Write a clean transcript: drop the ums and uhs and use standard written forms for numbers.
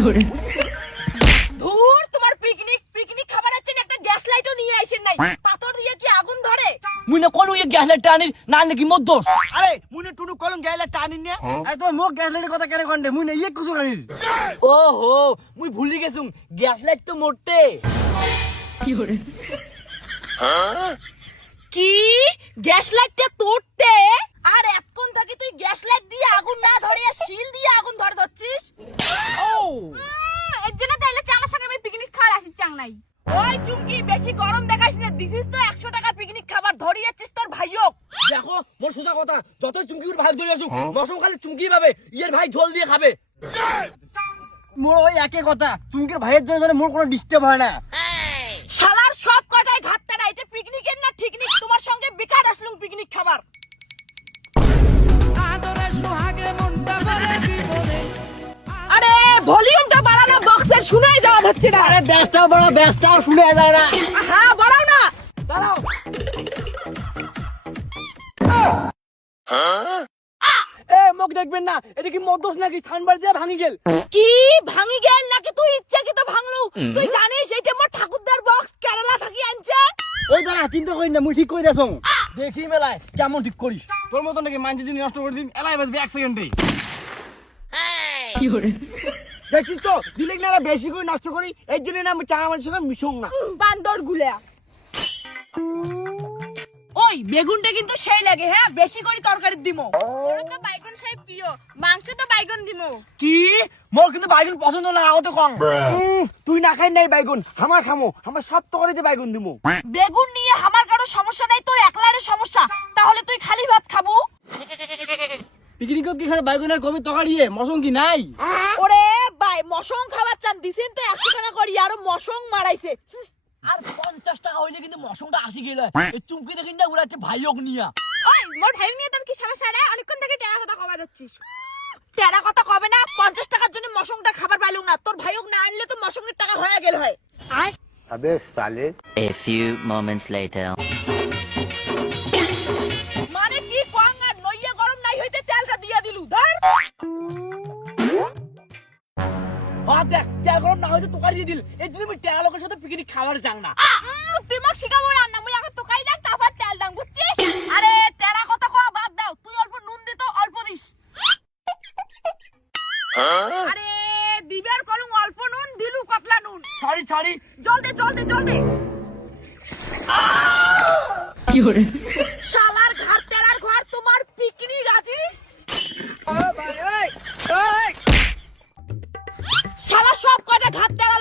ধুর, তোমার picnic picnic খাবারের জন্য একটা গ্যাস লাইটও নিয়ে আসেন নাই। পাথর দিয়ে কি আগুন ধরে? মুই না কোন গ্যাস লাইট টানি না নাকি মোর দোষ। আরে মুনে টুনু কলম গ্যাস লাইট টানি নে। আরে তো মোক গ্যাস লাইটের কথা কেন কন্ডে মুই না ইয়ে কুছু জানি। ওহো মুই ভুলি গেছুম গ্যাস লাইট তো মোটে। কি গ্যাস লাইটটা তোরতে? আর এতক্ষণ থাকি তুই গ্যাস লাইট দিয়ে আগুন না ধরে আর শিল দিয়ে আগুন ধরে ধরছিস? ও এর জন্য তাইলে চাঙার সঙ্গে আমি পিকনিক খাওয়ার আসি চাং নাই। ওই চুমকি, বেশি গরম দেখাস না। দিছিস তো 100 টাকা পিকনিক খাবার ধরে যাচ্ছিস তোর ভাইও। দেখো মোর সোজা কথা, যতই চুমকির ভাই ধরে আসুক মশম খালি চুমকি পাবে, ইয়ের ভাই ঝোল দিয়ে খাবে। মোর ওই একই কথা, চুমকির ভাইয়ের জন্য মোর কোনো ডিস্টার্ব হয় না। শালার সব কটাই ঘাটতে না। এটা পিকনিকের না ঠিকনিক? তোমার সঙ্গে বেকার আসলুম পিকনিক খাবার। আরে ভলিউমটা বাড়ানো, বক্সের শুনেই যাওয়া হচ্ছে না। আরে ব্যাসটাও বড়, ব্যাসটাও শুনে যায় না। হ্যাঁ বাড়াও না। দাঁড়াও এ মুখ দেখবেন না, এটা কি মদ দোষ নাকি সানবার দিয়ে ভাঙি গেল? কি ভাঙি গেল নাকি তুই ইচ্ছাকৃত ভাঙলু? তুই জানিস এইটা মোর ঠাকুরদার বক্স কেরালা থাকি আনছে। ওই দাঁড়া, চিন্তা করি না, মুই ঠিক করে দেছ। দেখি মেলায় কেমন ঠিক করিস। তোর মতো নাকি মানছি যদি নষ্ট করে দিন, এলাই বাজবে 1 সেকেন্ডে। দেখছিস তো দিলেক না বেশি করে নষ্ট করি, এই জন্য না আমি চাঙা মানুষের সঙ্গে মিশং না। বান্দর গুলা। ওই বেগুনটা কিন্তু সেই লাগে, হ্যাঁ বেশি করে তরকারি দিমো। ওর তো বাইগন সেই প্রিয়, মাংস তো বাইগন দিমো। কি মোর কিন্তু বাইগুন পছন্দ না, আও তো কম। তুই না খাই নাই বাইগুন, আমার খামো, আমার সব তরকারিতে বাইগুন দিমু। বেগুন নিয়ে আমার কারো সমস্যা নাই, তোর একলারে সমস্যা। তাহলে তুই খালি ভাত খাবো? পিকনিকত কি খালি বাইগুনের কবি তকারিয়ে মশং কি নাই? ওরে ভাই, মশং খাবার চান দিছেন তো 100 টাকা করি, আরো মশং মারাইছে। আর 50 টাকা হইলে কিন্তু মশংটা 80 গেল। এই চুমকি দেখি না উড়াচ্ছে ভাইওক নিয়া। ওই মোর ভাই নিয়ে তোর কি সমস্যা রে? অনেকক্ষণ থেকে টেরা কথা কবা যাচ্ছিস। টেরা কথা কবে না, 50 টাকার জন্য মশংটা খাবার পাইলুম না। তোর ভাইওক না আনলে তো মশংের টাকা হয়ে গেল হয়। আয় अबे साले। A few moments later. মানে কি কোয়াং আর নইয়া গরম নাই হইতে তেলটা দিয়া দিলু ধর। আর দেখ তেল গরম না হইতে তরকারি দিয়ে দিল, এই জন্য আমি টেরা লোকের সাথে পিকনিক খাবার যাং না। তুই মোক শিখাবো রান্না, মুই আগে তোকাই দেখ তারপর তেল দাম, বুঝছিস? আরে টেরা কথা কওয়া বাদ দাও, তুই অল্প নুন দে তো, অল্প দিস। আরে দিবার কলম অল্প নুন দিলু, কতলা নুন। Sorry sorry. জল দে জল দে জল দে। শালার ঘর টেরার ঘর, তোমার পিকনিক আজি। শালা সব কটা ঘাট টেরা